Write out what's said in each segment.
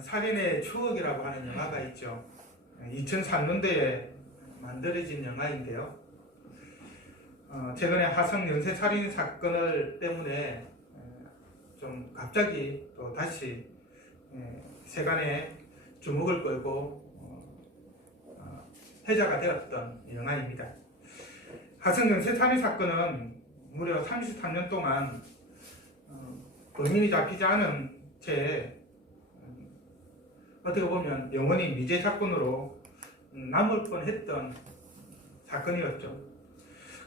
살인의 추억이라고 하는 영화가 있죠. 2003년도에 만들어진 영화인데요. 최근에 화성 연쇄 살인 사건을 때문에 좀 갑자기 또 다시 세간의 주목을 끌고 회자가 되었던 영화입니다. 화성 연쇄 살인 사건은 무려 33년 동안 범인이 잡히지 않은 채 어떻게 보면 영원히 미제 사건으로 남을 뻔했던 사건이었죠.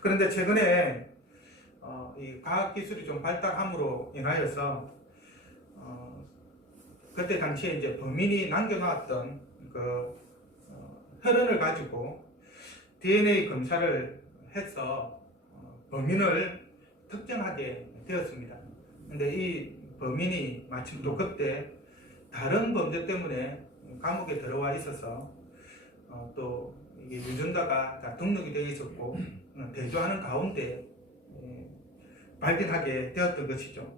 그런데 최근에 이 과학기술이 좀 발달함으로 인하여서 그때 당시에 이제 범인이 남겨놓았던 그 혈흔을 가지고 DNA 검사를 해서 범인을 특정하게 되었습니다. 근데 이 범인이 마침 또 그때 다른 범죄 때문에 감옥에 들어와 있어서 또 이게 유전자가 다 등록이 되어 있었고 대조하는 가운데 발견하게 되었던 것이죠.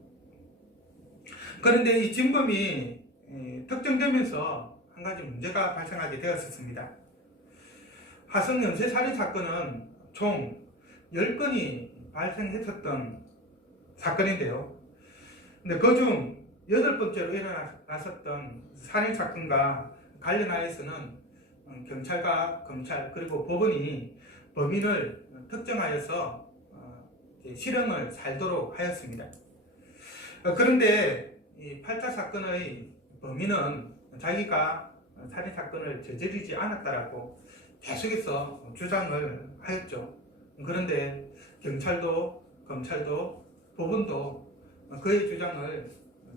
그런데 이 진범이 특정되면서 한 가지 문제가 발생하게 되었습니다. 화성 연쇄 살인 사건은 총 10건이 발생했었던 사건인데요. 근데 그중 8번째로 일어났었던 살인 사건과 관련하여서는 경찰과 검찰 그리고 법원이 범인을 특정하여서 실형을 살도록 하였습니다. 그런데 이 8차 사건의 범인은 자기가 살인 사건을 저지르지 않았다라고 계속해서 주장을 하였죠. 그런데 경찰도 검찰도 법원도 그의 주장을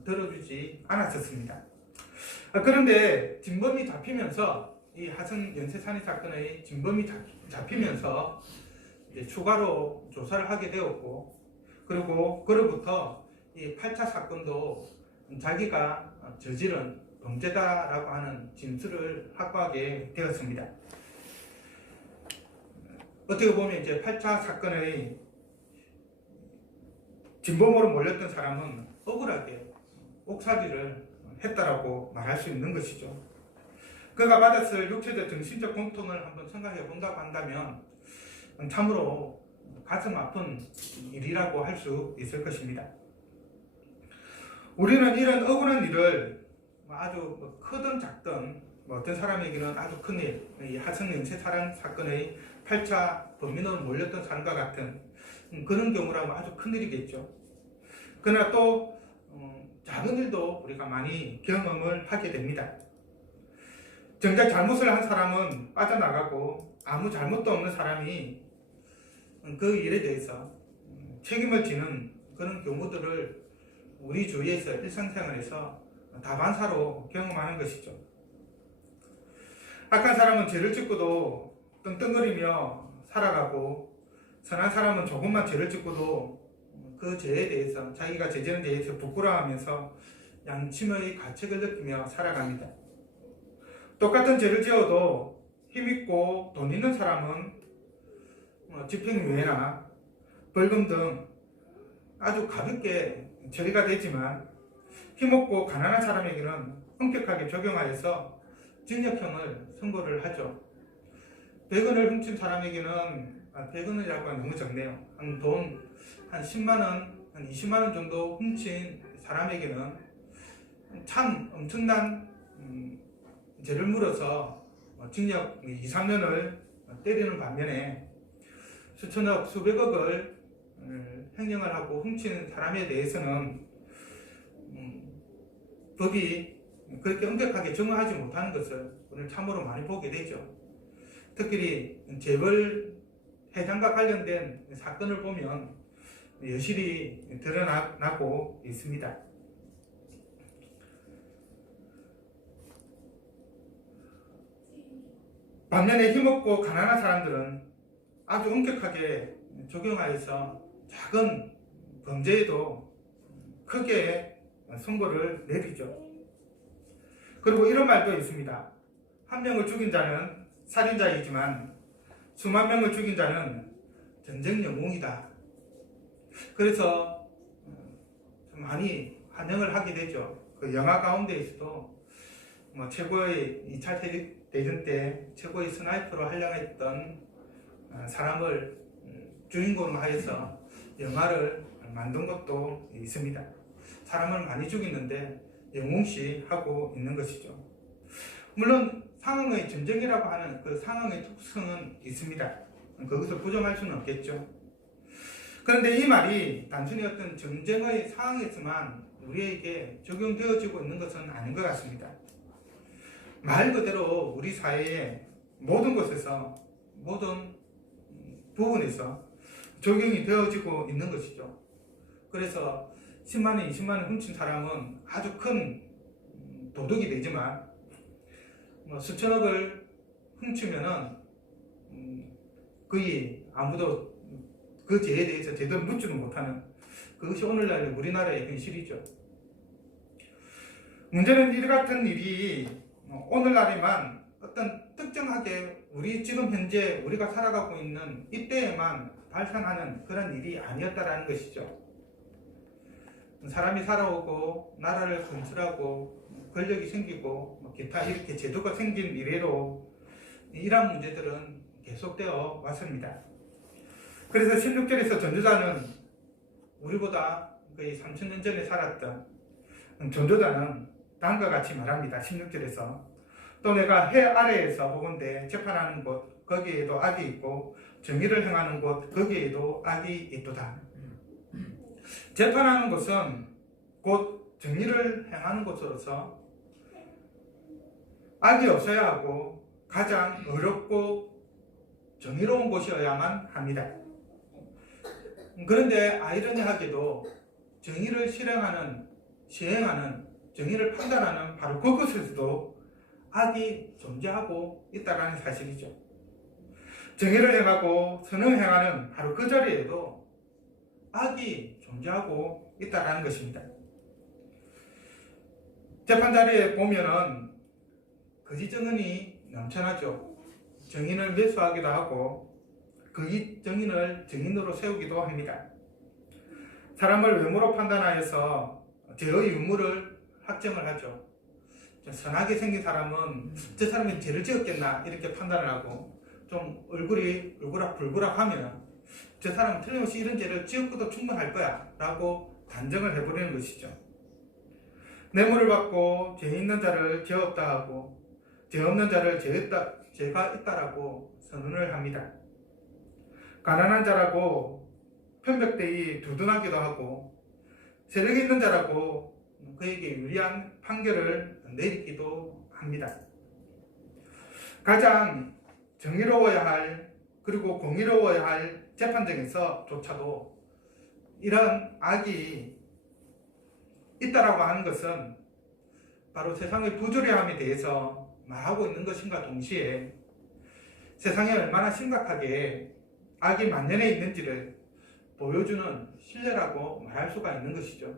들어주지 않았었습니다. 그런데 진범이 잡히면서 이 화성 연쇄 살인 사건의 진범이 잡히면서 이제 추가로 조사를 하게 되었고, 그리고 그로부터 이 8차 사건도 자기가 저지른 범죄다라고 하는 진술을 확보하게 되었습니다. 어떻게 보면 이제 8차 사건의 진범으로 몰렸던 사람은 억울하게 옥살이를 했다라고 말할 수 있는 것이죠. 그가 받았을 육체적 정신적 고통을 한번 생각해 본다고 한다면 참으로 가슴 아픈 일이라고 할 수 있을 것입니다. 우리는 이런 억울한 일을 아주 크든 작든 어떤 사람에게는 아주 큰 일, 이 화성 연쇄 살인 사건의 8차 범인으로 몰렸던 사람과 같은 그런 경우라면 아주 큰 일이겠죠. 그러나 또 작은 일도 우리가 많이 경험을 하게 됩니다. 정작 잘못을 한 사람은 빠져나가고 아무 잘못도 없는 사람이 그 일에 대해서 책임을 지는 그런 경우들을 우리 주위에서 일상생활에서 다반사로 경험하는 것이죠. 악한 사람은 죄를 짓고도 떵떵거리며 살아가고, 선한 사람은 조금만 죄를 짓고도 그 죄에 대해서, 자기가 죄지은 죄에 대해서 부끄러워하면서 양심의 가책을 느끼며 살아갑니다. 똑같은 죄를 지어도 힘있고 돈 있는 사람은 집행유예나 벌금 등 아주 가볍게 처리가 되지만, 힘없고 가난한 사람에게는 엄격하게 적용하여서 징역형을 선고를 하죠. 100원을 훔친 사람에게는 100원이라고 하면 너무 적네요. 한 10만원, 한 20만원 정도 훔친 사람에게는 참 엄청난 죄를 물어서 징역 2, 3년을 때리는 반면에 수천억, 수백억을 횡령을 하고 훔친 사람에 대해서는 법이 그렇게 엄격하게 적용하지 못하는 것을 오늘 참으로 많이 보게 되죠. 특히 재벌 회장과 관련된 사건을 보면 여실히 드러나고 있습니다. 반면에 힘없고 가난한 사람들은 아주 엄격하게 적용하여서 작은 범죄에도 크게 선고를 내리죠. 그리고 이런 말도 있습니다. 한 명을 죽인 자는 살인자이지만 수만 명을 죽인 자는 전쟁 영웅이다. 그래서 많이 환영을 하게 되죠. 그 영화 가운데에서도 최고의 2차 대전 때 최고의 스나이퍼로 활약했던 사람을 주인공으로 하여서 영화를 만든 것도 있습니다. 사람을 많이 죽이는데 영웅시하고 있는 것이죠. 물론 상황의 전쟁이라고 하는 그 상황의 특성은 있습니다. 그것을 부정할 수는 없겠죠. 그런데 이 말이 단순히 어떤 전쟁의 상황에서만 우리에게 적용되어지고 있는 것은 아닌 것 같습니다. 말 그대로 우리 사회의 모든 곳에서 모든 부분에서 적용이 되어지고 있는 것이죠. 그래서 10만원, 20만원 훔친 사람은 아주 큰 도둑이 되지만 수천억을 훔치면은 거의 아무도 그 죄에 대해서 제대로 묻지도 못하는 그것이 오늘날 우리나라의 현실이죠. 문제는 이 같은 일이 오늘날에만 어떤 특정하게 우리 지금 현재 우리가 살아가고 있는 이때에만 발생하는 그런 일이 아니었다라는 것이죠. 사람이 살아오고 나라를 건설하고 권력이 생기고 기타 이렇게 제도가 생긴 이래로 이러한 문제들은 계속되어 왔습니다. 그래서 16절에서 전도자는 우리보다 거의 3000년 전에 살았던 전도자는 다음과 같이 말합니다. 16절에서 또 내가 해 아래에서 보건대 재판하는 곳 거기에도 악이 있고 정의를 행하는 곳 거기에도 악이 있도다. 재판하는 곳은 곧 정의를 행하는 곳으로서 악이 없어야 하고 가장 어렵고 정의로운 곳이어야만 합니다. 그런데 아이러니하게도 정의를 시행하는 정의를 판단하는 바로 그곳에서도 악이 존재하고 있다는 사실이죠. 정의를 행하고 선을 행하는 바로 그 자리에도 악이 존재하고 있다는 것입니다. 재판 자리에 보면은 거짓 증언이 넘쳐나죠. 정인을 매수하기도 하고 거짓 정인을 증인으로 세우기도 합니다. 사람을 외모로 판단하여서 죄의 유무를 확정을 하죠. 선하게 생긴 사람은 저 사람이 죄를 지었겠나 이렇게 판단을 하고 좀 얼굴이 울그락불그락 하면 저 사람은 틀림없이 이런 죄를 지었고도 충분할 거야 라고 단정을 해버리는 것이죠. 뇌물을 받고 죄 있는 자를 죄 없다 하고 죄 없는 자를 죄가 있다라고 선언을 합니다. 가난한 자라고 편백되이 두둔하기도 하고 세력 있는 자라고 그에게 유리한 판결을 내리기도 합니다. 가장 정의로워야 할 그리고 공의로워야 할 재판정에서조차도 이런 악이 있다라고 하는 것은 바로 세상의 부조리함에 대해서 말하고 있는 것인가 동시에 세상에 얼마나 심각하게 악이 만연해 있는지를 보여주는 신뢰라고 말할 수가 있는 것이죠.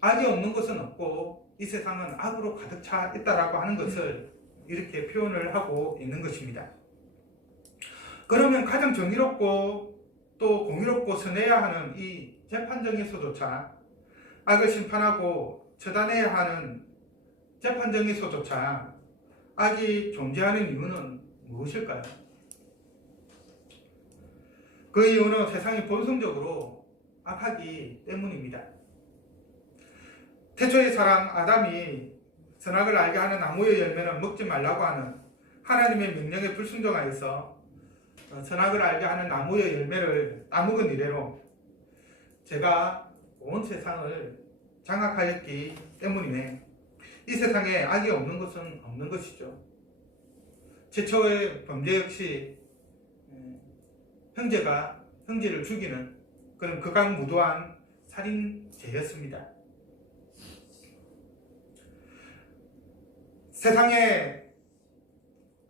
악이 없는 것은 없고 이 세상은 악으로 가득 차 있다라고 하는 것을 이렇게 표현을 하고 있는 것입니다. 그러면 가장 정의롭고 또 공의롭고 선해야 하는 이 재판정에서조차 악을 심판하고 처단해야 하는 재판정에서조차 악이 존재하는 이유는 무엇일까요? 그 이유는 세상이 본성적으로 악하기 때문입니다. 태초의 사람 아담이 선악을 알게 하는 나무의 열매는 먹지 말라고 하는 하나님의 명령에 불순종하여서 선악을 알게 하는 나무의 열매를 따먹은 이래로 제가 온 세상을 장악하였기 때문이네. 이 세상에 악이 없는 것은 없는 것이죠. 최초의 범죄 역시 형제가 형제를 죽이는 그런 극악무도한 살인죄였습니다. 세상에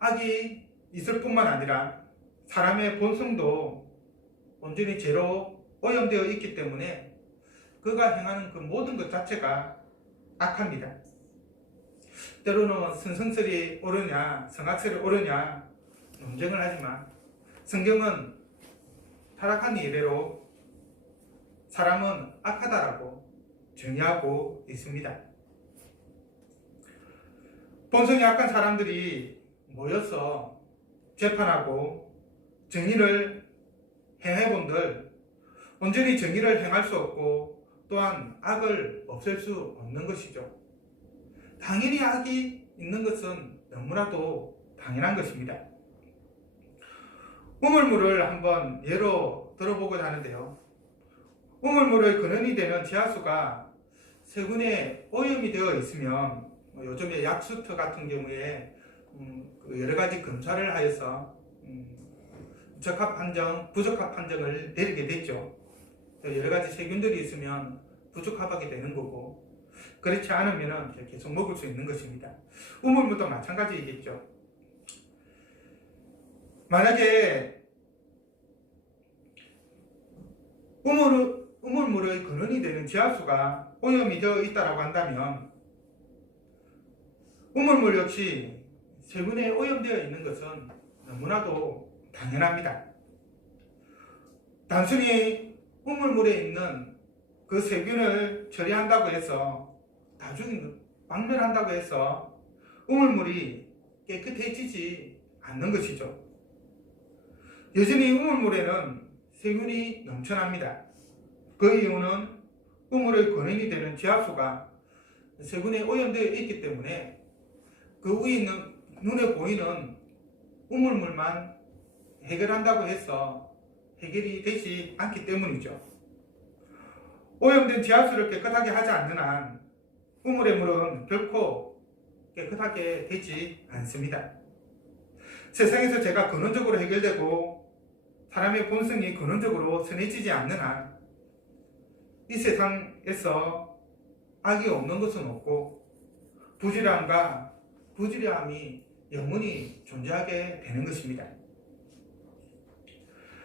악이 있을 뿐만 아니라 사람의 본성도 온전히 죄로 오염되어 있기 때문에 그가 행하는 그 모든 것 자체가 악합니다. 때로는 선성설이 옳으냐 성악설이 옳으냐 논쟁을 하지만 성경은 타락한 이래로 사람은 악하다라고 정의하고 있습니다. 본성이 약한 사람들이 모여서 재판하고 정의를 행해본들 온전히 정의를 행할 수 없고 또한 악을 없앨 수 없는 것이죠. 당연히 악이 있는 것은 너무나도 당연한 것입니다. 우물물을 한번 예로 들어보고자 하는데요. 우물물의 근원이 되는 지하수가 세균에 오염이 되어 있으면 요즘에 약수터 같은 경우에 여러 가지 검사를 하여서 적합 판정, 부적합 판정을 내리게 됐죠. 여러 가지 세균들이 있으면 부적합하게 되는 거고 그렇지 않으면 계속 먹을 수 있는 것입니다. 우물물도 마찬가지이겠죠. 만약에 우물물의 근원이 되는 지하수가 오염이 되어 있다고 한다면 우물물 역시 세균에 오염되어 있는 것은 너무나도 당연합니다. 단순히 우물물에 있는 그 세균을 처리한다고 해서 나중에 박멸한다고 해서 우물물이 깨끗해지지 않는 것이죠. 여전히 우물물에는 세균이 넘쳐납니다. 그 이유는 우물의 근원이 되는 지하수가 세균에 오염되어 있기 때문에 그 위에 있는 눈에 보이는 우물물만 해결한다고 해서 해결이 되지 않기 때문이죠. 오염된 지하수를 깨끗하게 하지 않는 한 우물의 물은 결코 깨끗하게 되지 않습니다. 세상에서 죄가 근원적으로 해결되고 사람의 본성이 근원적으로 선해지지 않는 한 이 세상에서 악이 없는 것은 없고 부질함과 부질함이 영원히 존재하게 되는 것입니다.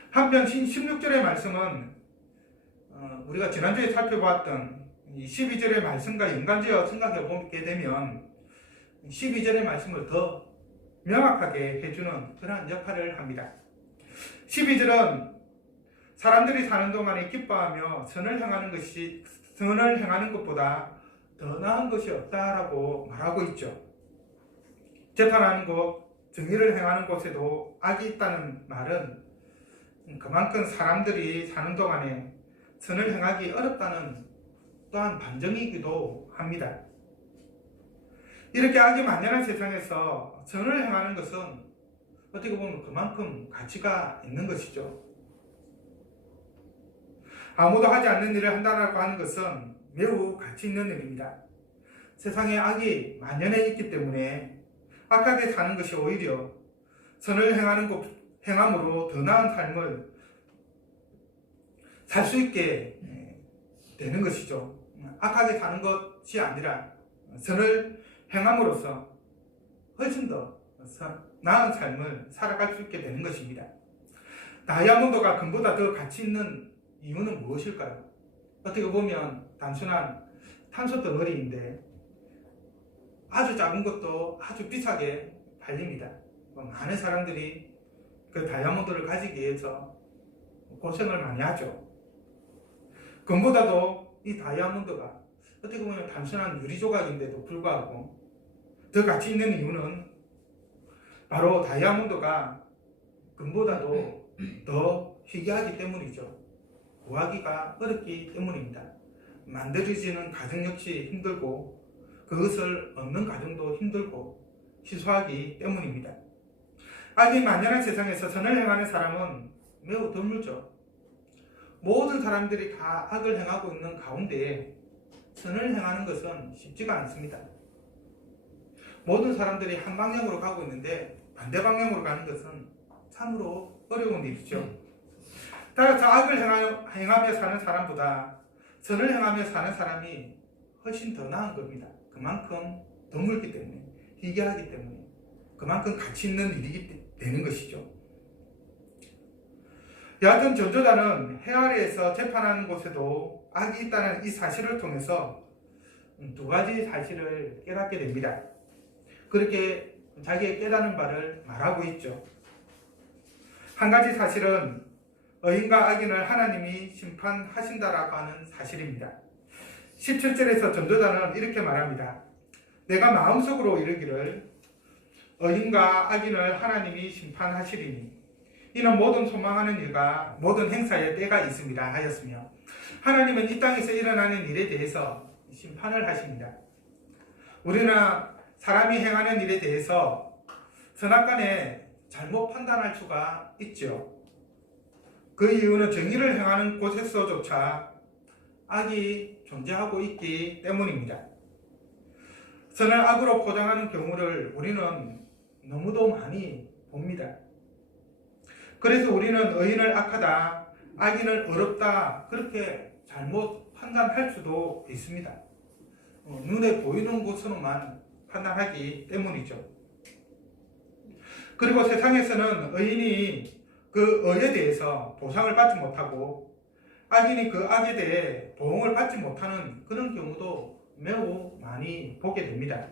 한편 16절의 말씀은 우리가 지난주에 살펴보았던 12절의 말씀과 연관지어 생각해 보게 되면 12절의 말씀을 더 명확하게 해주는 그러한 역할을 합니다. 12절은 사람들이 사는 동안에 기뻐하며 선을 행하는 것보다 더 나은 것이 없다라고 말하고 있죠. 재판하는 곳, 정의를 행하는 곳에도 악이 있다는 말은 그만큼 사람들이 사는 동안에 선을 행하기 어렵다는 또한 반증이기도 합니다. 이렇게 악이 만연한 세상에서 선을 행하는 것은 어떻게 보면 그만큼 가치가 있는 것이죠. 아무도 하지 않는 일을 한다고 하는 것은 매우 가치 있는 일입니다. 세상에 악이 만연해 있기 때문에 악하게 사는 것이 오히려 선을 행함으로 더 나은 삶을 살 수 있게 되는 것이죠. 악하게 사는 것이 아니라 선을 행함으로써 훨씬 더 나은 삶을 살아갈 수 있게 되는 것입니다. 다이아몬드가 금보다 더 가치 있는 이유는 무엇일까요? 어떻게 보면 단순한 탄소 덩어리인데 아주 작은 것도 아주 비싸게 팔립니다. 많은 사람들이 그 다이아몬드를 가지기 위해서 고생을 많이 하죠. 금보다도 이 다이아몬드가 어떻게 보면 단순한 유리 조각인데도 불구하고 더 가치 있는 이유는 바로 다이아몬드가 금보다도 더 희귀하기 때문이죠. 구하기가 어렵기 때문입니다. 만들어지는 과정 역시 힘들고 그것을 얻는 과정도 힘들고 희소하기 때문입니다. 악이 만연한 세상에서 선을 행하는 사람은 매우 드물죠. 모든 사람들이 다 악을 행하고 있는 가운데 선을 행하는 것은 쉽지가 않습니다. 모든 사람들이 한 방향으로 가고 있는데 반대 방향으로 가는 것은 참으로 어려운 일이죠. 따라서 악을 행하며 사는 사람보다 선을 행하며 사는 사람이 훨씬 더 나은 겁니다. 그만큼 드물기 때문에, 희귀하기 때문에, 그만큼 가치 있는 일이기 되는 것이죠. 여하튼 전도자는 해 아래에서 재판하는 곳에도 악이 있다는 이 사실을 통해서 두 가지 사실을 깨닫게 됩니다. 그렇게 자기의 깨닫는 바를 말하고 있죠. 한 가지 사실은 의인과 악인을 하나님이 심판하신다라고 하는 사실입니다. 17절에서 전도자는 이렇게 말합니다. 내가 마음속으로 이르기를 의인과 악인을 하나님이 심판하시리니 이는 모든 소망하는 일과 모든 행사에 때가 있습니다 하였으며, 하나님은 이 땅에서 일어나는 일에 대해서 심판을 하십니다. 우리는 사람이 행하는 일에 대해서 선악간에 잘못 판단할 수가 있죠. 그 이유는 정의를 행하는 곳에서조차 악이 존재하고 있기 때문입니다. 선을 악으로 포장하는 경우를 우리는 너무도 많이 봅니다. 그래서 우리는 의인을 악하다, 악인을 어렵다, 그렇게 잘못 판단할 수도 있습니다. 눈에 보이는 것으로만 판단하기 때문이죠. 그리고 세상에서는 의인이 그 의에 대해서 보상을 받지 못하고 악인이 그 악에 대해 보응을 받지 못하는 그런 경우도 매우 많이 보게 됩니다.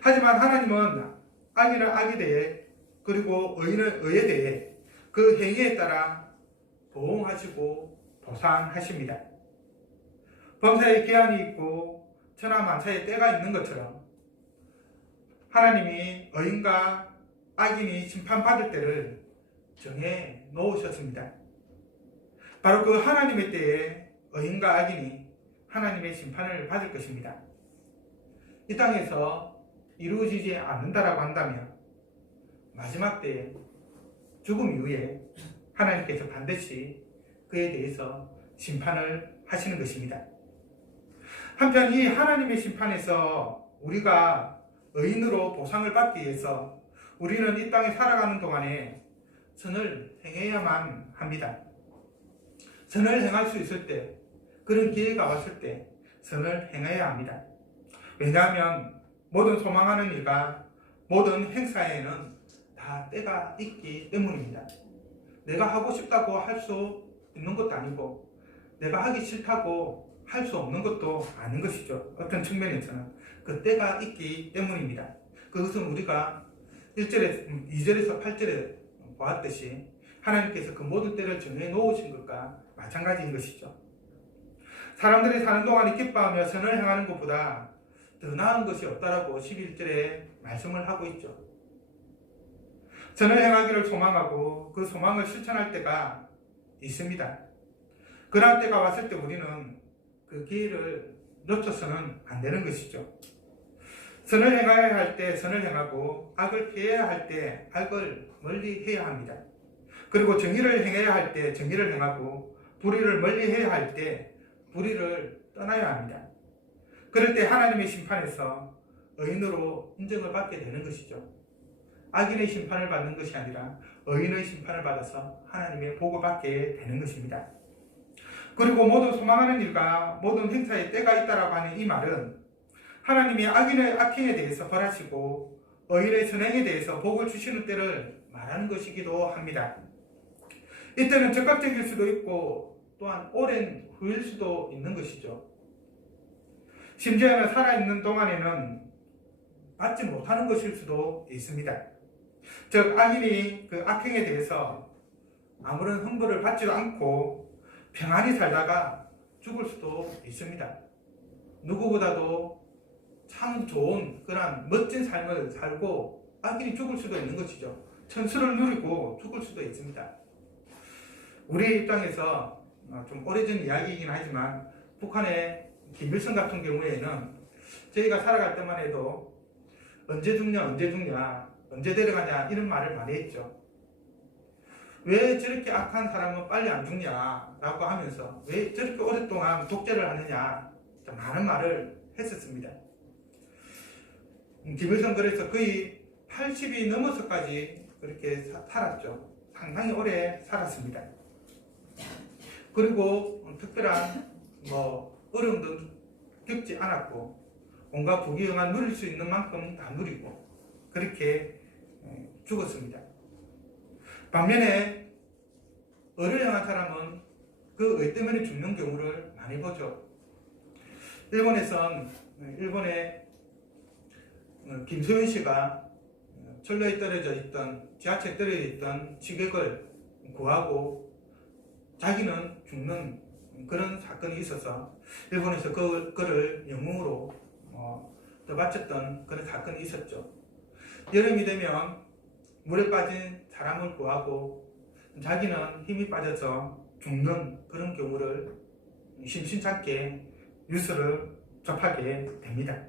하지만 하나님은 악인은 악에 대해, 그리고 의인은 의에 대해 그 행위에 따라 보응하시고 보상하십니다. 범사에 기한이 있고 천하만사에 때가 있는 것처럼 하나님이 의인과 악인이 심판받을 때를 정해 놓으셨습니다. 바로 그 하나님의 때에 의인과 악인이 하나님의 심판을 받을 것입니다. 이 땅에서 이루어지지 않는다라고 한다면 마지막 때에 죽음 이후에 하나님께서 반드시 그에 대해서 심판을 하시는 것입니다. 한편 이 하나님의 심판에서 우리가 의인으로 보상을 받기 위해서 우리는 이 땅에 살아가는 동안에 선을 행해야만 합니다. 선을 행할 수 있을 때, 그런 기회가 왔을 때 선을 행해야 합니다. 왜냐하면 모든 소망하는 일과 모든 행사에는 다 때가 있기 때문입니다. 내가 하고 싶다고 할 수 있는 것도 아니고 내가 하기 싫다고 할 수 없는 것도 아닌 것이죠. 어떤 측면에서는 그 때가 있기 때문입니다. 그것은 우리가 1절에, 2절에서 8절에 보았듯이 하나님께서 그 모든 때를 정해 놓으신 것과 마찬가지인 것이죠. 사람들이 사는 동안에 기뻐하며 선을 행하는 것보다 더 나은 것이 없다라고 11절에 말씀을 하고 있죠. 선을 행하기를 소망하고 그 소망을 실천할 때가 있습니다. 그러한 때가 왔을 때 우리는 그 기회를 놓쳐서는 안 되는 것이죠. 선을 행해야 할 때 선을 행하고 악을 피해야 할 때 악을 멀리 해야 합니다. 그리고 정의를 행해야 할 때 정의를 행하고 불의를 멀리 해야 할 때 불의를 떠나야 합니다. 그럴 때 하나님의 심판에서 의인으로 인정을 받게 되는 것이죠. 악인의 심판을 받는 것이 아니라 의인의 심판을 받아서 하나님의 복을 받게 되는 것입니다. 그리고 모든 소망하는 일과 모든 행사에 때가 있다라고 하는 이 말은 하나님이 악인의 악행에 대해서 벌하시고 의인의 선행에 대해서 복을 주시는 때를 말하는 것이기도 합니다. 이때는 즉각적일 수도 있고 또한 오랜 후일 수도 있는 것이죠. 심지어는 살아있는 동안에는 받지 못하는 것일 수도 있습니다. 즉 악인이 그 악행에 대해서 아무런 형벌을 받지도 않고 평안히 살다가 죽을 수도 있습니다. 누구보다도 참 좋은 그런 멋진 삶을 살고 악인이 죽을 수도 있는 것이죠. 천수를 누리고 죽을 수도 있습니다. 우리 입장에서 좀 오래전 이야기이긴 하지만 북한의 김일성 같은 경우에는 저희가 살아갈 때만 해도 언제 죽냐 언제 데려가냐 이런 말을 많이 했죠. 왜 저렇게 악한 사람은 빨리 안 죽냐라고 하면서 왜 저렇게 오랫동안 독재를 하느냐 많은 말을 했었습니다. 김일성 그래서 거의 80이 넘어서까지 그렇게 살았죠. 상당히 오래 살았습니다. 그리고 특별한 어려움도 겪지 않았고 온갖 부귀영화 누릴 수 있는 만큼 다 누리고 그렇게 죽었습니다. 반면에 의를 향한 사람은 그 의 때문에 죽는 경우를 많이 보죠. 일본의 김소연 씨가 철로에 떨어져 있던, 지하철에 떨어져 있던 취객을 구하고 자기는 죽는 그런 사건이 있어서 일본에서 그를 영웅으로 떠받쳤던 그런 사건이 있었죠. 여름이 되면 물에 빠진 사람을 구하고 자기는 힘이 빠져서 죽는 그런 경우를 심심찮게 뉴스를 접하게 됩니다.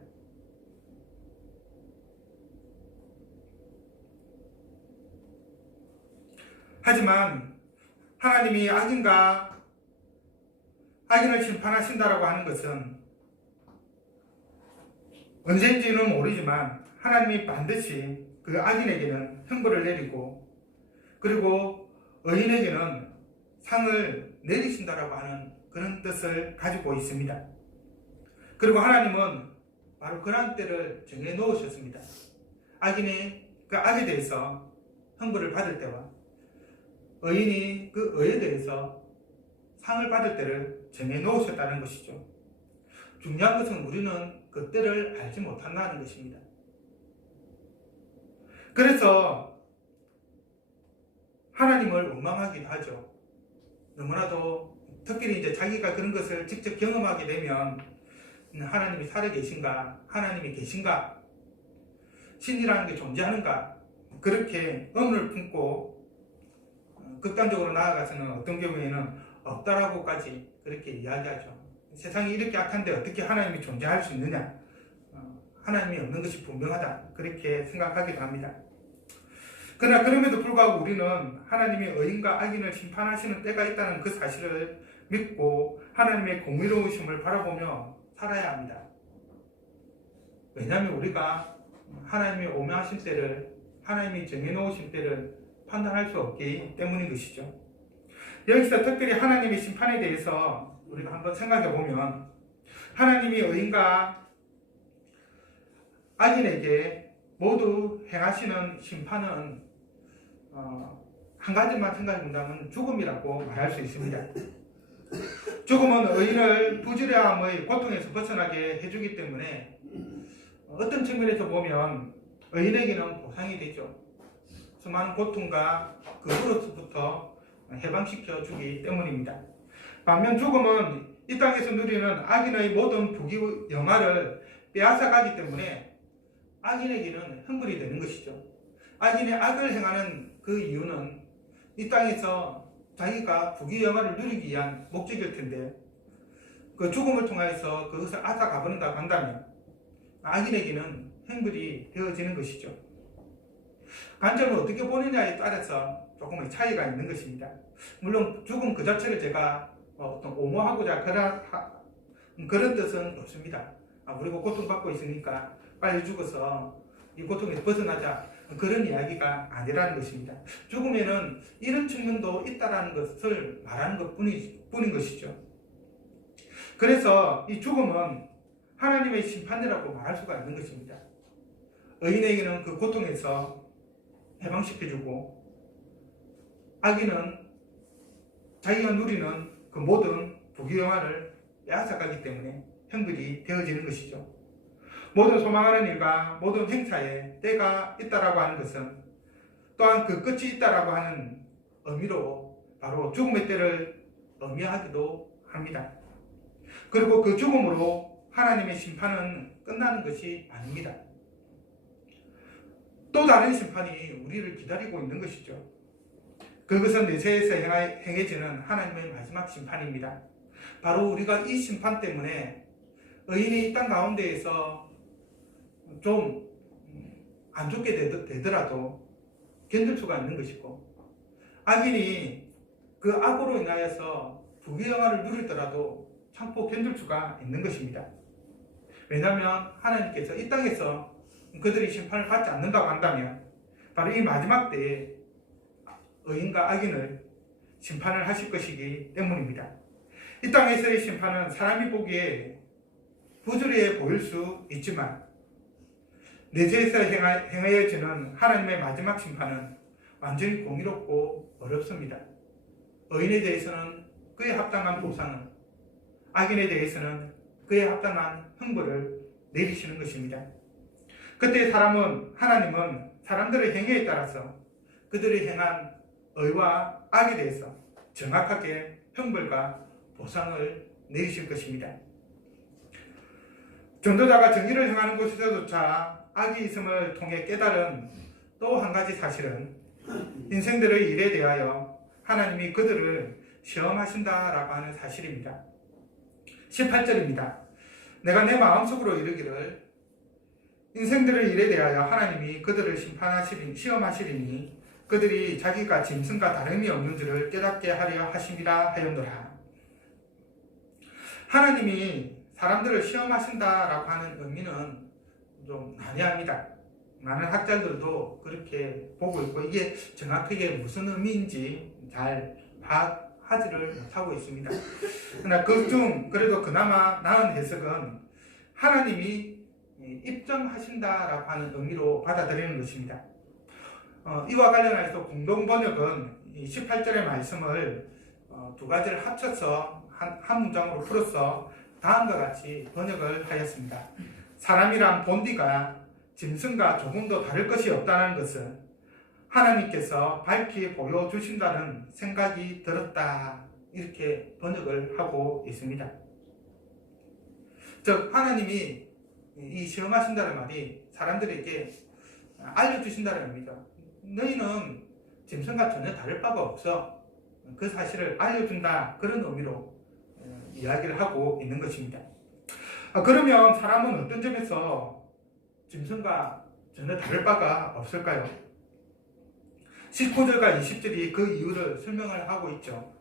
하지만 하나님이 악인을 심판하신다라고 하는 것은 언제인지는 모르지만 하나님이 반드시 그 악인에게는 형벌을 내리고 그리고 의인에게는 상을 내리신다라고 하는 그런 뜻을 가지고 있습니다. 그리고 하나님은 바로 그러한 때를 정해 놓으셨습니다. 악인이 그 악에 대해서 형벌을 받을 때와 의인이 그 의에 대해서 상을 받을 때를 정해 놓으셨다는 것이죠. 중요한 것은 우리는 그 때를 알지 못한다는 것입니다. 그래서 하나님을 원망하기도 하죠. 너무나도 특별히 이제 자기가 그런 것을 직접 경험하게 되면 하나님이 살아계신가? 하나님이 계신가? 신이라는 게 존재하는가? 그렇게 의문을 품고 극단적으로 나아가서는 어떤 경우에는 없다라고까지 그렇게 이야기하죠. 세상이 이렇게 악한데 어떻게 하나님이 존재할 수 있느냐? 하나님이 없는 것이 분명하다. 그렇게 생각하기도 합니다. 그러나 그럼에도 불구하고 우리는 하나님이 의인과 악인을 심판하시는 때가 있다는 그 사실을 믿고 하나님의 공의로우심을 바라보며 살아야 합니다. 왜냐하면 우리가 하나님의 오명하신 때를, 하나님이 정해놓으신 때를 판단할 수 없기 때문인 것이죠. 여기서 특별히 하나님의 심판에 대해서 우리가 한번 생각해 보면 하나님이 의인과 악인에게 모두 행하시는 심판은 한 가지만 생각해 본다면 죽음이라고 말할 수 있습니다. 죽음은 의인을 부지런함의 고통에서 벗어나게 해주기 때문에 어떤 측면에서 보면 의인에게는 보상이 되죠. 수많은 고통과 그로부터 해방시켜 주기 때문입니다. 반면 죽음은 이 땅에서 누리는 악인의 모든 부귀 영화를 빼앗아 가기 때문에 악인에게는 형벌이 되는 것이죠. 악인의 악을 행하는 그 이유는 이 땅에서 자기가 부귀 영화를 누리기 위한 목적일 텐데 그 죽음을 통해서 그것을 앗아가 버린다고 한다면 악인에게는 형벌이 되어지는 것이죠. 관점을 어떻게 보느냐에 따라서 조금의 차이가 있는 것입니다. 물론 죽음 그 자체를 제가 어떤 옹호하고자 그런 뜻은 없습니다. 우리가 고통받고 있으니까 빨리 죽어서 이 고통에서 벗어나자, 그런 이야기가 아니라는 것입니다. 죽음에는 이런 측면도 있다는 것을 말하는 것뿐인 것이죠. 그래서 이 죽음은 하나님의 심판이라고 말할 수가 있는 것입니다. 의인에게는 그 고통에서 해방시켜주고 악인은 자기가 누리는 그 모든 부귀영화를 빼앗아가기 때문에 형벌이 되어지는 것이죠. 모든 소망하는 일과 모든 행사에 때가 있다라고 하는 것은 또한 그 끝이 있다라고 하는 의미로 바로 죽음의 때를 의미하기도 합니다. 그리고 그 죽음으로 하나님의 심판은 끝나는 것이 아닙니다. 또 다른 심판이 우리를 기다리고 있는 것이죠. 그것은 내세에서 행해지는 하나님의 마지막 심판입니다. 바로 우리가 이 심판 때문에 의인이 이 땅 가운데에서 좀 안 좋게 되더라도 견딜 수가 있는 것이고 악인이 그 악으로 인하여서 부귀영화를 누리더라도 참고 견딜 수가 있는 것입니다. 왜냐하면 하나님께서 이 땅에서 그들이 심판을 받지 않는다고 한다면 바로 이 마지막 때에 의인과 악인을 심판을 하실 것이기 때문입니다. 이 땅에서의 심판은 사람이 보기에 부조리해 보일 수 있지만 내재에서 행하여지는 하나님의 마지막 심판은 완전히 공의롭고 어렵습니다. 의인에 대해서는 그에 합당한 보상을, 악인에 대해서는 그에 합당한 형벌을 내리시는 것입니다. 그때 하나님은 사람들의 행위에 따라서 그들이 행한 의와 악에 대해서 정확하게 형벌과 보상을 내리실 것입니다. 전도자가 정의를 행하는 곳에서조차 악이 있음을 통해 깨달은 또 한 가지 사실은 인생들의 일에 대하여 하나님이 그들을 시험하신다라고 하는 사실입니다. 18절입니다. 내가 내 마음속으로 이르기를 인생들의 일에 대하여 하나님이 그들을 시험하시리니 그들이 자기가 짐승과 다름이 없는 줄을 깨닫게 하려 하심이라 하였노라. 하나님이 사람들을 시험하신다라고 하는 의미는 좀 난해합니다. 많은 학자들도 그렇게 보고 있고 이게 정확하게 무슨 의미인지 잘 파악하지를 못하고 있습니다. 그러나 그중 그래도 그나마 나은 해석은 하나님이 입증하신다라고 하는 의미로 받아들이는 것입니다. 이와 관련해서 공동번역은 18절의 말씀을 두 가지를 합쳐서 한 문장으로 풀어서 다음과 같이 번역을 하였습니다. 사람이란 본디가 짐승과 조금도 다를 것이 없다는 것을 하나님께서 밝히 보여주신다는 생각이 들었다. 이렇게 번역을 하고 있습니다. 즉 하나님이 이 시험하신다는 말이 사람들에게 알려주신다는 의미죠. 너희는 짐승과 전혀 다를 바가 없어. 그 사실을 알려준다. 그런 의미로 이야기를 하고 있는 것입니다. 그러면 사람은 어떤 점에서 짐승과 전혀 다를 바가 없을까요? 19절과 20절이 그 이유를 설명을 하고 있죠.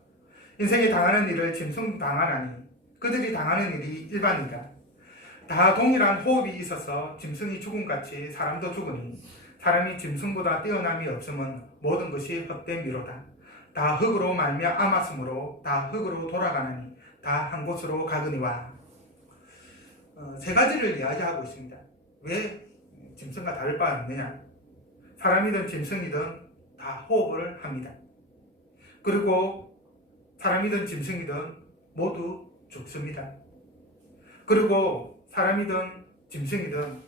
인생이 당하는 일을 짐승 당하나니 그들이 당하는 일이 일반이다. 다 동일한 호흡이 있어서 짐승이 죽음같이 사람도 죽으니 사람이 짐승보다 뛰어남이 없음은 모든 것이 헛됨이로다. 다 흙으로 말미암았으므로 다 흙으로 돌아가나니 다 한 곳으로 가거니와. 세 가지를 이야기하고 있습니다. 왜 짐승과 다를 바가 있느냐? 사람이든 짐승이든 다 호흡을 합니다. 그리고 사람이든 짐승이든 모두 죽습니다. 그리고 사람이든 짐승이든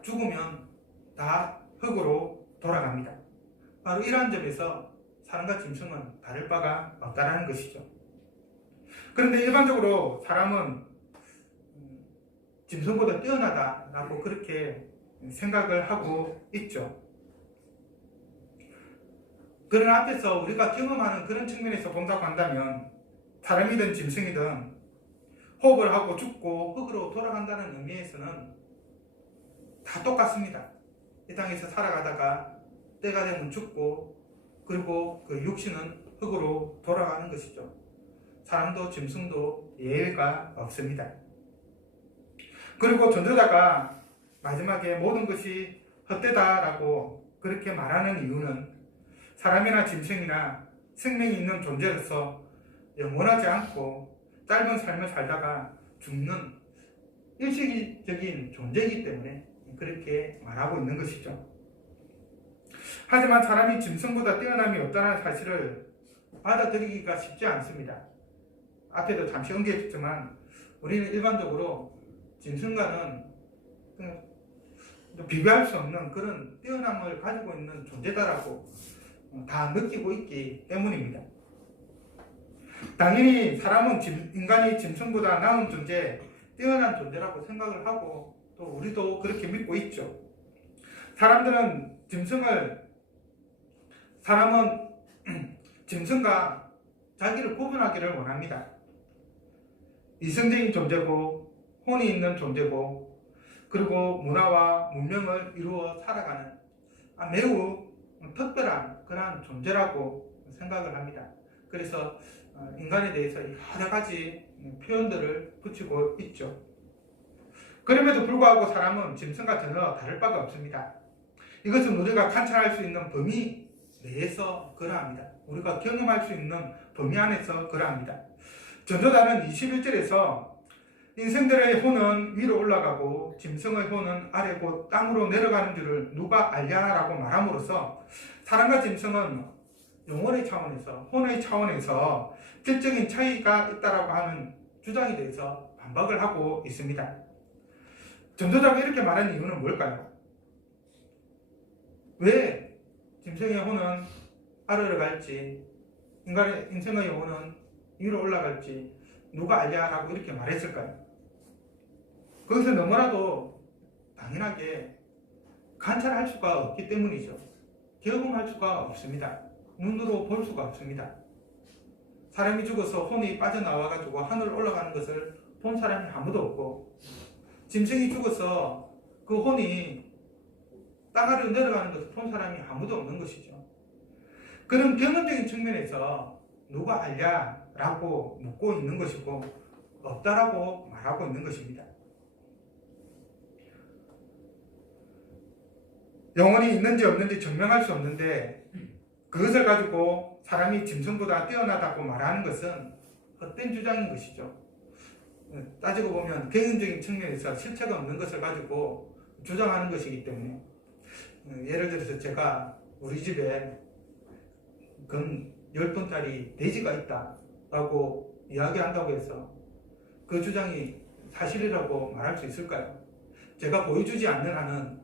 죽으면 다 흙으로 돌아갑니다. 바로 이러한 점에서 사람과 짐승은 다를 바가 없다는 것이죠. 그런데 일반적으로 사람은 짐승보다 뛰어나다라고 그렇게 생각을 하고 있죠. 그런 앞에서 우리가 경험하는 그런 측면에서 본다고 한다면 사람이든 짐승이든 호흡을 하고 죽고 흙으로 돌아간다는 의미에서는 다 똑같습니다. 이 땅에서 살아가다가 때가 되면 죽고 그리고 그 육신은 흙으로 돌아가는 것이죠. 사람도 짐승도 예외가 없습니다. 그리고 전도자가 마지막에 모든 것이 헛되다라고 그렇게 말하는 이유는 사람이나 짐승이나 생명이 있는 존재로서 영원하지 않고 짧은 삶을 살다가 죽는 일시적인 존재이기 때문에 그렇게 말하고 있는 것이죠. 하지만 사람이 짐승보다 뛰어남이 없다는 사실을 받아들이기가 쉽지 않습니다. 앞에도 잠시 언급했지만 우리는 일반적으로 짐승과는 비교할 수 없는 그런 뛰어남을 가지고 있는 존재다라고 다 느끼고 있기 때문입니다. 당연히 사람은 인간이 짐승보다 나은 존재, 뛰어난 존재라고 생각을 하고 또 우리도 그렇게 믿고 있죠. 사람은 짐승과 자기를 구분하기를 원합니다. 이성적인 존재고 혼이 있는 존재고 그리고 문화와 문명을 이루어 살아가는 매우 특별한 그러한 존재라고 생각을 합니다. 그래서 인간에 대해서 여러 가지 표현들을 붙이고 있죠. 그럼에도 불구하고 사람은 짐승과 전혀 다를 바가 없습니다. 이것은 우리가 관찰할 수 있는 범위 내에서 그러합니다. 우리가 경험할 수 있는 범위 안에서 그러합니다. 전도자는 21절에서 인생들의 혼은 위로 올라가고 짐승의 혼은 아래 곧 땅으로 내려가는 줄을 누가 알냐라고 말함으로써 사람과 짐승은 영혼의 차원에서 혼의 차원에서 질적인 차이가 있다라고 하는 주장에 대해서 반박을 하고 있습니다. 전도자가 이렇게 말하는 이유는 뭘까요? 왜 짐승의 혼은 아래로 갈지 인생의 영혼은 위로 올라갈지 누가 알냐라고 이렇게 말했을까요? 거기서 너무나도 당연하게 관찰할 수가 없기 때문이죠. 경험할 수가 없습니다. 눈으로 볼 수가 없습니다. 사람이 죽어서 혼이 빠져나와가지고 하늘 올라가는 것을 본 사람이 아무도 없고, 짐승이 죽어서 그 혼이 땅 아래로 내려가는 것을 본 사람이 아무도 없는 것이죠. 그런 경험적인 측면에서 누가 알냐라고 묻고 있는 것이고, 없다라고 말하고 있는 것입니다. 영혼이 있는지 없는지 증명할 수 없는데, 그것을 가지고 사람이 짐승보다 뛰어나다고 말하는 것은 헛된 주장인 것이죠. 따지고 보면 경험적인 측면에서 실체가 없는 것을 가지고 주장하는 것이기 때문에, 예를 들어서 제가 우리 집에 근 10톤짜리 돼지가 있다라고 이야기한다고 해서 그 주장이 사실이라고 말할 수 있을까요? 제가 보여주지 않는 한은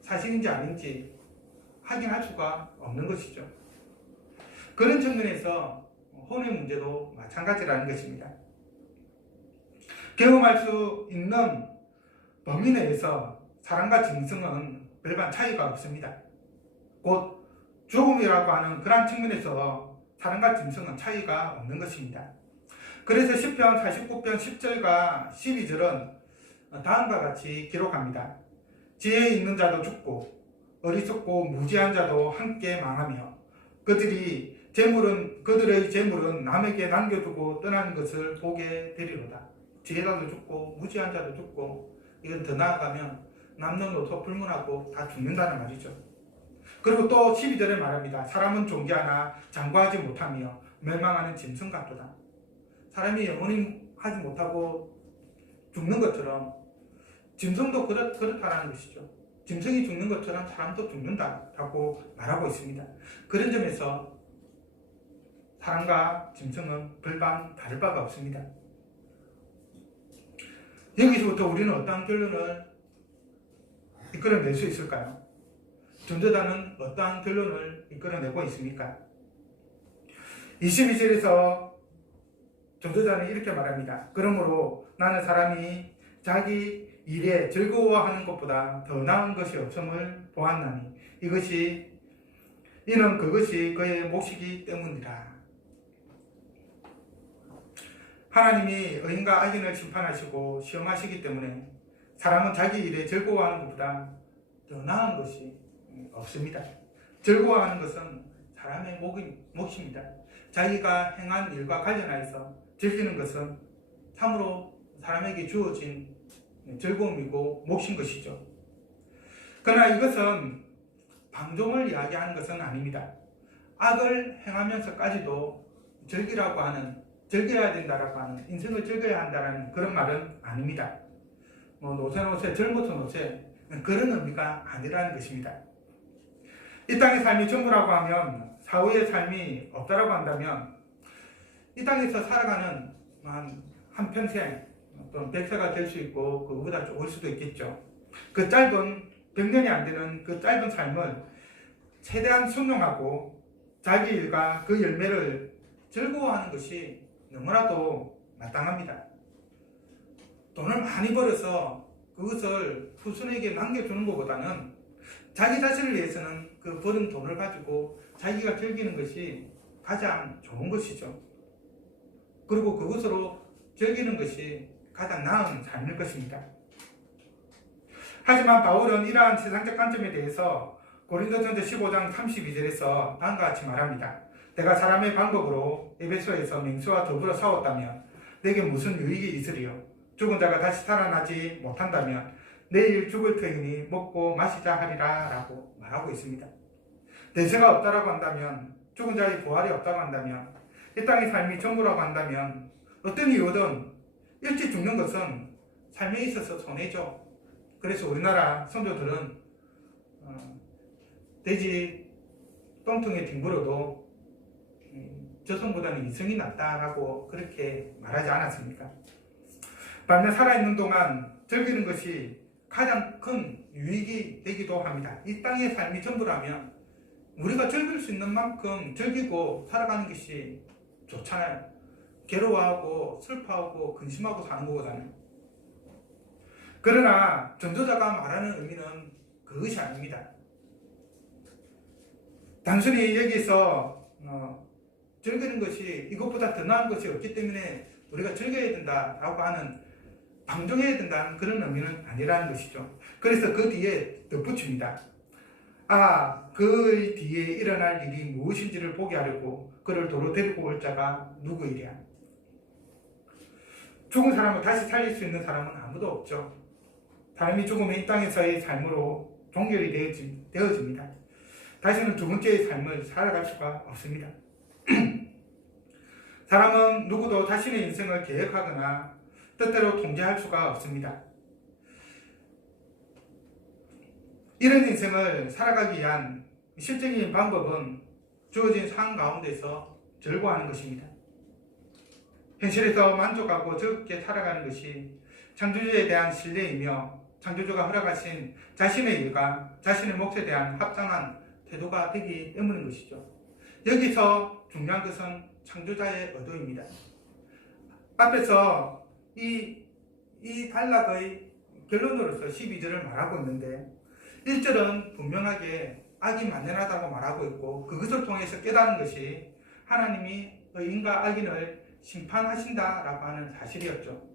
사실인지 아닌지 확인할 수가 없는 것이죠. 그런 측면에서 혼의 문제도 마찬가지라는 것입니다. 경험할 수 있는 범위 내에서 사람과 짐승은 별반 차이가 없습니다. 곧 죽음이라고 하는 그런 측면에서 사람과 짐승은 차이가 없는 것입니다. 그래서 시편 49편 10절과 12절은 다음과 같이 기록합니다. 지혜 있는 자도 죽고 어리석고 무지한 자도 함께 망하며 그들의 재물은 남에게 남겨두고 떠나는 것을 보게 되리로다. 지혜자도 죽고 무지한 자도 죽고, 이건 더 나아가면 남녀노소 불문하고 다 죽는다는 말이죠. 그리고 또 12절에 말합니다. 사람은 존귀하나 장구하지 못하며 멸망하는 짐승 같도다. 사람이 영원히 하지 못하고 죽는 것처럼 짐승도 그렇다라는 것이죠. 짐승이 죽는 것처럼 사람도 죽는다라고 말하고 있습니다. 그런 점에서 사람과 짐승은 별반 다를 바가 없습니다. 여기서부터 우리는 어떠한 결론을 이끌어낼 수 있을까요? 전도자는 어떠한 결론을 이끌어내고 있습니까? 22절에서 전도자는 이렇게 말합니다. 그러므로 나는 사람이 자기 일에 즐거워하는 것보다 더 나은 것이 없음을 보았나니 이는 그것이 그의 몫이기 때문이라. 하나님이 의인과 악인을 심판하시고 시험하시기 때문에 사람은 자기 일에 즐거워하는 것보다 더 나은 것이 없습니다. 즐거워하는 것은 사람의 몫입니다. 자기가 행한 일과 관련해서 즐기는 것은 참으로 사람에게 주어진 즐거움이고 몫인 것이죠. 그러나 이것은 방종을 이야기하는 것은 아닙니다. 악을 행하면서까지도 즐겨야 된다라고 하는, 인생을 즐겨야 한다는 그런 말은 아닙니다. 노세 젊어서 노세, 그런 의미가 아니라는 것입니다. 이 땅의 삶이 전부라고 하면, 사후의 삶이 없다라고 한다면 이 땅에서 살아가는 한평생 또는 100세가 될 수 있고 그거보다 올 수도 있겠죠. 그 짧은 100년이 안 되는 그 짧은 삶을 최대한 순종하고 자기 일과 그 열매를 즐거워하는 것이 너무나도 마땅합니다. 돈을 많이 벌어서 그것을 후손에게 남겨주는 것보다는 자기 자신을 위해서는 그 버는 돈을 가지고 자기가 즐기는 것이 가장 좋은 것이죠. 그리고 그것으로 즐기는 것이 가장 나은 삶일 것입니다. 하지만 바울은 이러한 세상적 관점에 대해서 고린도전서 15장 32절에서 다음과 같이 말합니다. 내가 사람의 방법으로 에베소에서 맹수와 더불어 싸웠다면 내게 무슨 유익이 있으리요? 죽은 자가 다시 살아나지 못한다면 내일 죽을 터이니 먹고 마시자 하리라 라고 말하고 있습니다. 내세가 없다라고 한다면, 죽은 자의 부활이 없다고 한다면, 이 땅의 삶이 전부라고 한다면 어떤 이유든 일찍 죽는 것은 삶에 있어서 손해죠. 그래서 우리나라 선조들은 돼지 똥통에 뒹굴어도 저승보다는 이승이 낫다라고 그렇게 말하지 않았습니까? 반면 살아있는 동안 즐기는 것이 가장 큰 유익이 되기도 합니다. 이 땅의 삶이 전부라면 우리가 즐길 수 있는 만큼 즐기고 살아가는 것이 좋잖아요. 괴로워하고 슬퍼하고 근심하고 사는 것보다는. 그러나 전도자가 말하는 의미는 그것이 아닙니다. 단순히 여기서 즐기는 것이 이것보다 더 나은 것이 없기 때문에 우리가 즐겨야 된다라고 하는, 방종해야 된다는 그런 의미는 아니라는 것이죠. 그래서 그 뒤에 덧붙입니다. 그 뒤에 일어날 일이 무엇인지를 보게 하려고 그를 도로 데리고 올 자가 누구이랴. 죽은 사람을 다시 살릴 수 있는 사람은 아무도 없죠. 사람이 죽으면 이 땅에서의 삶으로 종결이 되어집니다. 다시는 두 번째의 삶을 살아갈 수가 없습니다. 사람은 누구도 자신의 인생을 계획하거나 뜻대로 통제할 수가 없습니다. 이런 인생을 살아가기 위한 실질적인 방법은 주어진 상황 가운데서 절구하는 것입니다. 현실에서 만족하고 즐겁게 살아가는 것이 창조주에 대한 신뢰이며 창조주가 허락하신 자신의 일과 자신의 몫에 대한 합당한 태도가 되기 때문인 것이죠. 여기서 중요한 것은 창조자의 의도입니다. 앞에서 이 단락의 결론으로서 12절을 말하고 있는데 1절은 분명하게 악이 만연하다고 말하고 있고 그것을 통해서 깨닫는 것이 하나님이 의인과 악인을 심판하신다라고 하는 사실이었죠.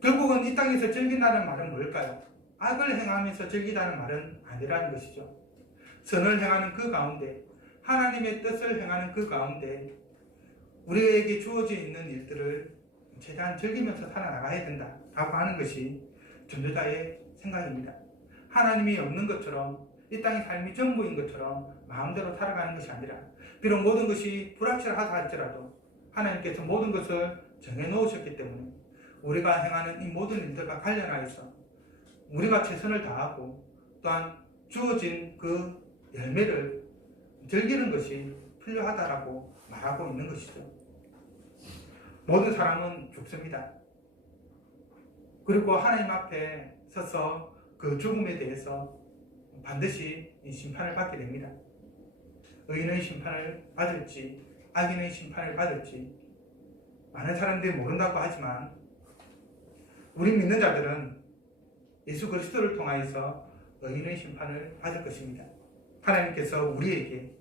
결국은 이 땅에서 즐긴다는 말은 뭘까요? 악을 행하면서 즐기다는 말은 아니라는 것이죠. 선을 행하는 그 가운데, 하나님의 뜻을 행하는 그 가운데 우리에게 주어져 있는 일들을 최대한 즐기면서 살아나가야 된다라고 하는 것이 전도자의 생각입니다. 하나님이 없는 것처럼, 이 땅의 삶이 전부인 것처럼 마음대로 살아가는 것이 아니라, 비록 모든 것이 불확실하다 할지라도 하나님께서 모든 것을 정해놓으셨기 때문에 우리가 행하는 이 모든 일들과 관련하여서 우리가 최선을 다하고 또한 주어진 그 열매를 즐기는 것이 필요하다라고 말하고 있는 것이죠. 모든 사람은 죽습니다. 그리고 하나님 앞에 서서 그 죽음에 대해서 반드시 심판을 받게 됩니다. 의인의 심판을 받을지 악인의 심판을 받을지 많은 사람들이 모른다고 하지만 우리 믿는 자들은 예수 그리스도를 통하여서 의인의 심판을 받을 것입니다. 하나님께서 우리에게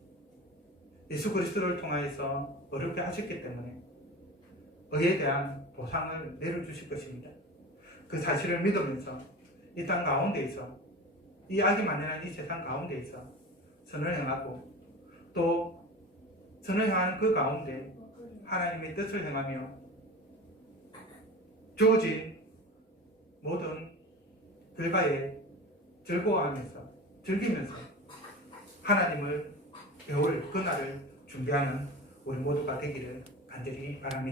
예수 그리스도를 통하여서 어렵게 하셨기 때문에 의에 대한 보상을 내려주실 것입니다. 그 사실을 믿으면서 이 땅 가운데에서, 이 악이 만연한 이 세상 가운데에서 선을 행하고 또 선을 행하는 그 가운데 하나님의 뜻을 행하며 주어진 모든 결과에 즐거워하면서 즐기면서 하나님을 배울 그날을 준비하는 우리 모두가 되기를 간절히 바랍니다.